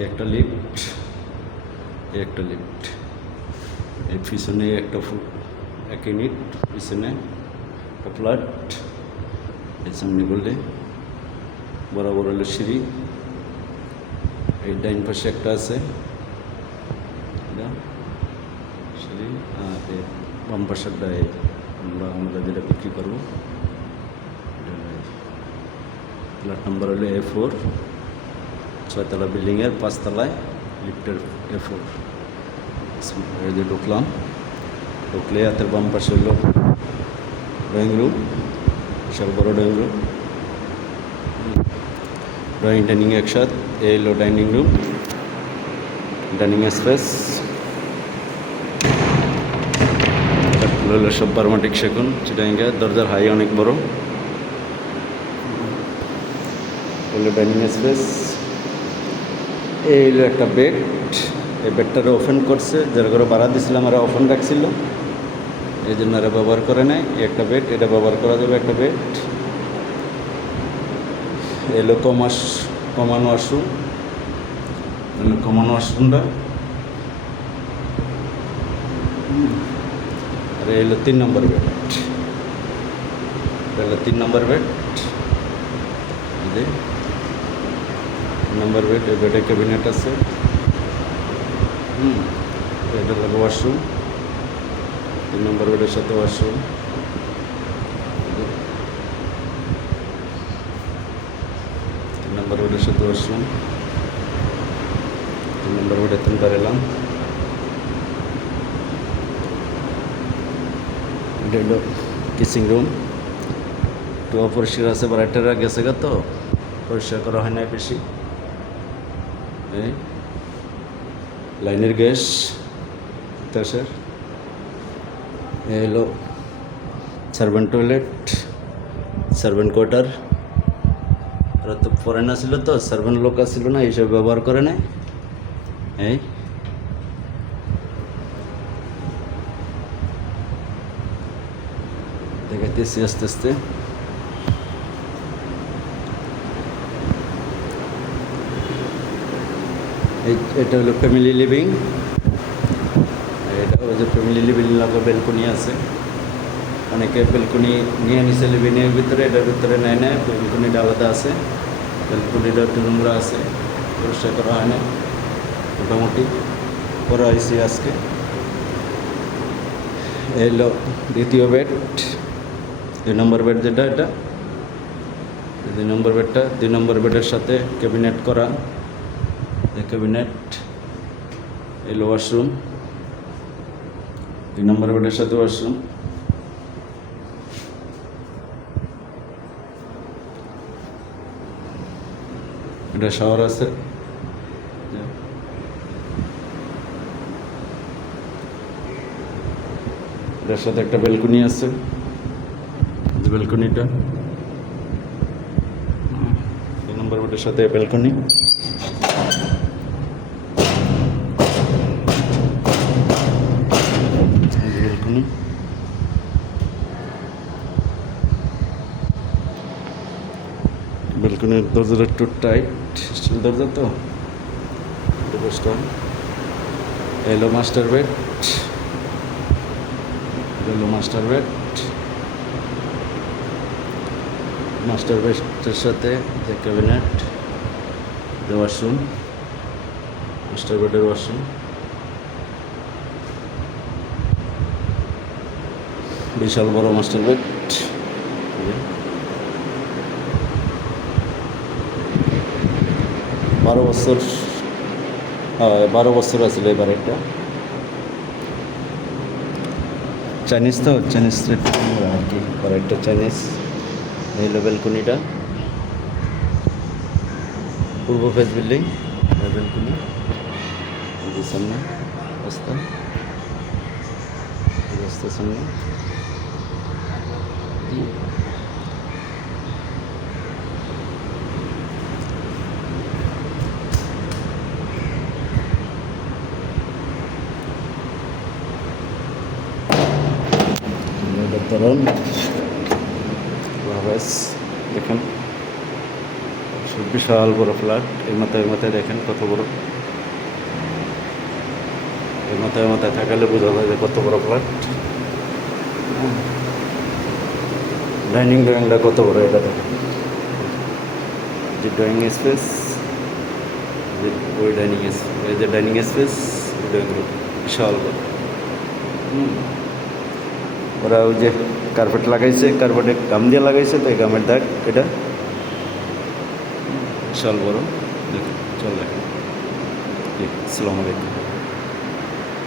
একটা লিফট, একটা লিফট, এর পিছনে একটা এক ইউনিট, পিছনে একটা ফ্ল্যাট, এর সামনে করলে বরাবর হলো সিঁড়ি, এই ডাইন পাশে একটা আছে সিঁড়ি, আর বাম পাশেরটা আমরা আমাদের যেটা বিক্রি করবো। ফ্ল্যাট নাম্বার হলো A4, 6তলা বিল্ডিংয়ের 5তলায় লিফটের A4। এই যে ঢুকলাম, ঢুকলে হাতের বাম পাশে হলো ড্রয়িং রুম, বিশাল বড় ড্রয়িং রুম, ড্রয়িং ডাইনিং একসাথ। এই হলো ডাইনিং রুম, ডাইনিং স্পেস হলো সব বারমাটিক সেগুন চিটাঙ্গা, দরজার হাই অনেক বড়। হলো ডাইনিং স্পেস। এই হলো একটা বেড, এই বেডটারে ওপেন করছে, যারা করে ভাড়া দিয়েছিলাম আর ওপেন রাখছিল, এই জন্য এরা ব্যবহার করে নাই। একটা বেড, এটা ব্যবহার করা যাবে একটা বেড। এলো কমান ওয়াশরুম, এলো কমান ওয়াশরুমটা। আর এলো 3 নম্বর বেড, এলো 3 নম্বর বেড। এই যে 3 নম্বর বেড, এই বেডে ক্যাবিনেট আছে। এটা হলো ওয়াশরুম, 3 নম্বর বেডের সাথে ওয়াশরুম। 3 নম্বর বেডের সাথে ওয়াশরুম। 3 নম্বর বেডে তিনবার এলাম। এটা হলো কিচিং রুম, একটু অপরিষ্কার আছে, বারাইটারা গেছে গা, তো পরিষ্কার করা হয় না বেশি। এই লাইনের গ্যাস গ্যাসের। এই হলো সার্ভেন্ট টয়লেট, সার্ভেন্ট কোয়ার্টার। ওরা তো ফরেনার ছিল, তো সার্ভেন্ট লোক ছিল না, এইসব ব্যবহার করে না। এই দেখাইতেছি আস্তে আস্তে। এটা হলো ফ্যামিলি লিভিং, এটা হলো যে ফ্যামিলি লিভিং লাগে ব্যালকনি আছে। অনেকে ব্যালকনি নিয়ে নিছে লিভিংয়ের ভিতরে, এটার ভিতরে নেয় না, ব্যালকনিটা আলাদা আছে। ব্যালকনিটা একটু নোংরা আছে, পরিষ্কার করা হয় না, মোটামুটি করা হয়েছে আজকে। এই হলো দ্বিতীয় বেড, 2 নম্বর বেড যেটা, এটা 2 নম্বর বেডটা। 2 নম্বর বেডের সাথে ক্যাবিনেট করা, ক্যাবিনেট। এই হলো ওয়াশরুম, 2 নম্বর বেডের সাথে ওয়াশরুম। এটা শাওয়ার আছে, এটার সাথে একটা ব্যালকনি আছে, ব্যালকনিটা 2 নম্বর বেডের সাথে ব্যালকনি। ব্যালকনি, ব্যালকনির দরজাটা একটু টাইট, স্টিল দরজা তো কষ্ট। এলো মাস্টার বেড, এলো মাস্টার বেড। মাস্টার বেডের সাথে যে ক্যাবিনেট, যে ওয়াশরুম, মাস্টার বেডের ওয়াশরুম। বিশাল বড় মাস্টার বেড। 12 বছর, 12 বছর আছিল এবার। একটা চাইনিজ, তো চাইনিজ আর কি, আর একটা চাইনিজ। এই হলো ব্যালকনিটা, পূর্ব ফেস বিল্ডিং, ব্যালকনি সামনে রাস্তা, রাস্তার সামনে। ধরুন দেখেন বিশাল বড় ফ্ল্যাট। এই মাথায় দেখেন কত বড়। এই মাথায় থাকালে বোঝা যায় যে কত বড় ফ্ল্যাট। ডাইনিং ড্রয়িংটা কত বড় এটা দেখেন, যে ড্রয়িং স্পেস, যে ওই ডাইনিং স্পেস, এই যে ডাইনিং স্পেস, ড্রয়িং রুম বিশাল বড়। ওরা ওই যে কার্পেট লাগাইছে, কার্পেটে গাম দিয়ে লাগাইছে, তো এই গামের দাগ এটা বিশাল বড়। দেখুন চল দেখেন। আসসালামু আলাইকুম।